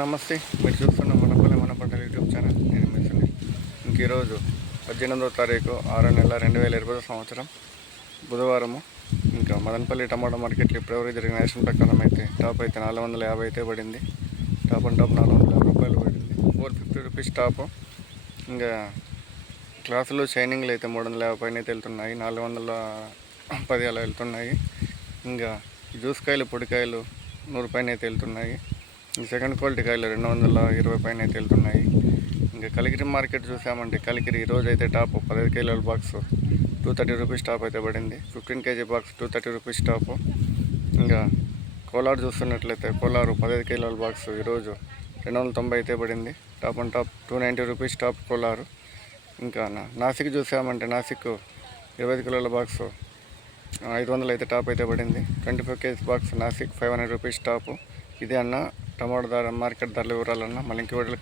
నమస్తే. మీరు చూస్తున్న మనపల్లి మనపంటల యూట్యూబ్ ఛానల్. నేను మీ ఇంక ఈరోజు పద్దెనిమిదో తారీఖు ఆరో నెల రెండు వేల ఇరవై సంవత్సరం. బుధవారము. ఇంకా మదనపల్లి టమాటా మార్కెట్లో ఇప్పటివరకు జరిగిన రేషన్ ప్రకారం అయితే టాప్ అయితే నాలుగు వందల యాభై అయితే పడింది. టాప్ అండ్ టాప్ నాలుగు వందల రూపాయలు పడింది. Four fifty rupees top. ఇంకా క్లాసులు షైనింగ్లు అయితే మూడు వందల యాభై పైన అయితే వెళ్తున్నాయి. నాలుగు వందల పది అలా వెళ్తున్నాయి. ఇంకా జ్యూస్ కాయలు పొడికాయలు నూరు పైన అయితే వెళ్తున్నాయి. సెకండ్ క్వాలిటీ కాయలు రెండు వందల ఇరవై పైన అయితే వెళ్తున్నాయి. ఇంకా కలికిరి మార్కెట్ చూసామంటే కలికిరి ఈరోజు అయితే టాప్ పదహైదు కిలోల box two thirty rupees top అయితే పడింది. Fifteen KG box two thirty rupees top ఇంకా కోలార్ చూస్తున్నట్లయితే కోలారు పదహైదు కిలోల బాక్స్ ఈరోజు రెండు వందల తొంభై అయితే పడింది. Top and top two ninety rupees top Kolar. ఇంకా నాసిక్ చూసామంటే నాసిక్ ఇరవై ఐదు కిలోల బాక్స్ ఐదు వందలు అయితే టాప్ అయితే పడింది. Twenty five KG box Nashik five hundred rupees top ఇదే అన్న టమాటో ధర మార్కెట్ ధరల వివరాలన్న మళ్ళీ ఇంక వీడియోలో